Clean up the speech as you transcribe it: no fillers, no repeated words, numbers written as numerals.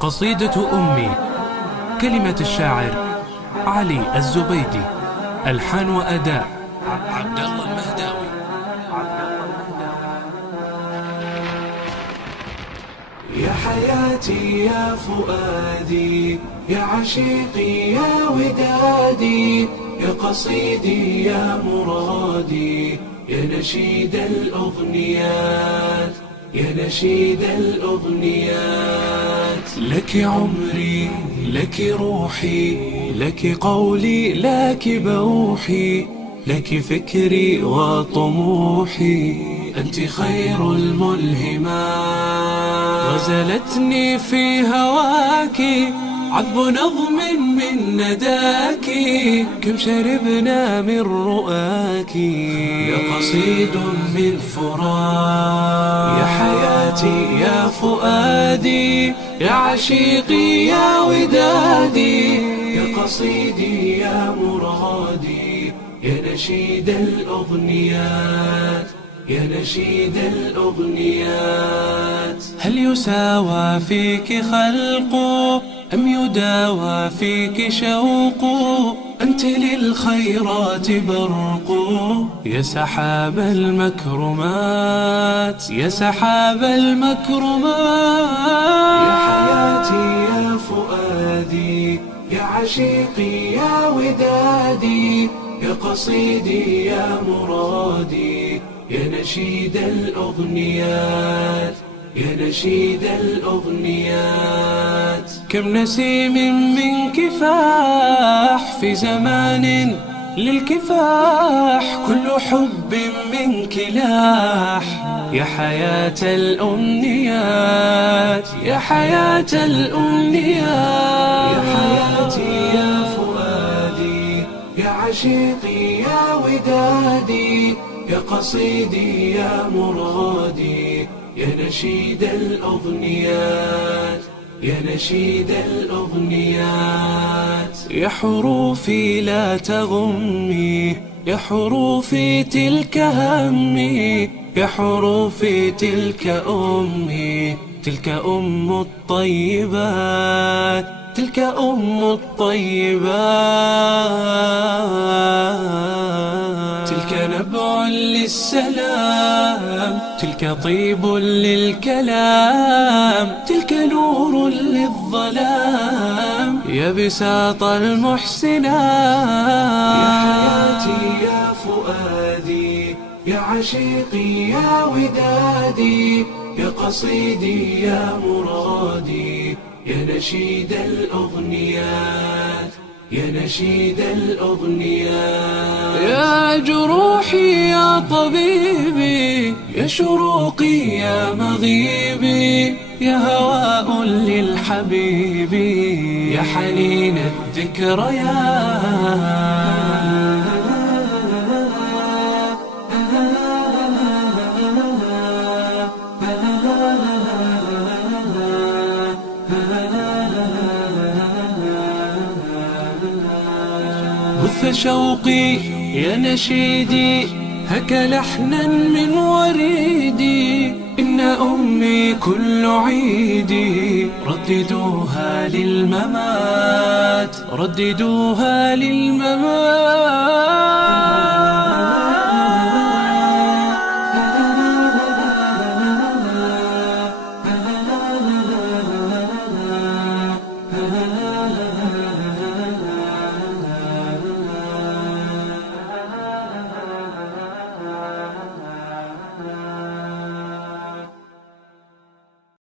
قصيدة أمي. كلمة الشاعر علي الزبيدي. ألحان وأداء عبد الله المهداوي. يا حياتي يا فؤادي، يا عشيقي يا ودادي، يا قصيدي يا مرادي، يا نشيد الأغنيات، يا نشيد الأغنيات. لك عمري، لك روحي، لك قولي، لك بوحي، لك فكري وطموحي، أنت خير الملهمات. غزلتني في هواك عذب نظم من نداك، كم شربنا من رؤاك، يا قصيد من فراق. يا حياتي يا فؤادي، يا عشيقي يا ودادي، يا قصيدي يا مرادي، يا نشيد الأغنيات، يا نشيد الأغنيات. هل يساوى فيك خلق أم يداوى فيك شوق؟ أنت للخيرات برق، يا سحاب المكرمات، يا سحاب المكرمات. يا حياتي يا فؤادي، يا عشيقي يا ودادي، يا قصيدي يا مرادي، يا نشيد الأغنيات، يا نشيد الأغنيات. كم نسيم من كفاح في زمان للكفاح، كل حب منك لاح، يا حياة الأمنيات، يا حياة الأمنيات. يا حياتي يا فؤادي، يا عشيقي يا ودادي، يا قصيدي يا مرادي، يا نشيد الأغنيات، يا نشيد الأغنيات. يا حروفي لا تغمي، يا حروفي تلك همي، يا حروفي تلك أمي، تلك أم الطيبات، تلك أم الطيبات. تلك نبع للسلام، تلك طيب للكلام، تلك نور للظلام، يا بساط المحسنات. يا حياتي يا فؤادي، يا عشيقي يا ودادي، يا قصيدي يا مرادي، يا نشيد الأغنيات، يا نشيد الأغنيات. يا جروحي يا طبيبي، يا شروقي يا مغيبي، يا هواء للحبيب، يا حنين الذكريات. بث شوقي يا نشيدي، هك لحنا من وريدي، إن أمي كل عيدي، رددوها للممات، رددوها للممات.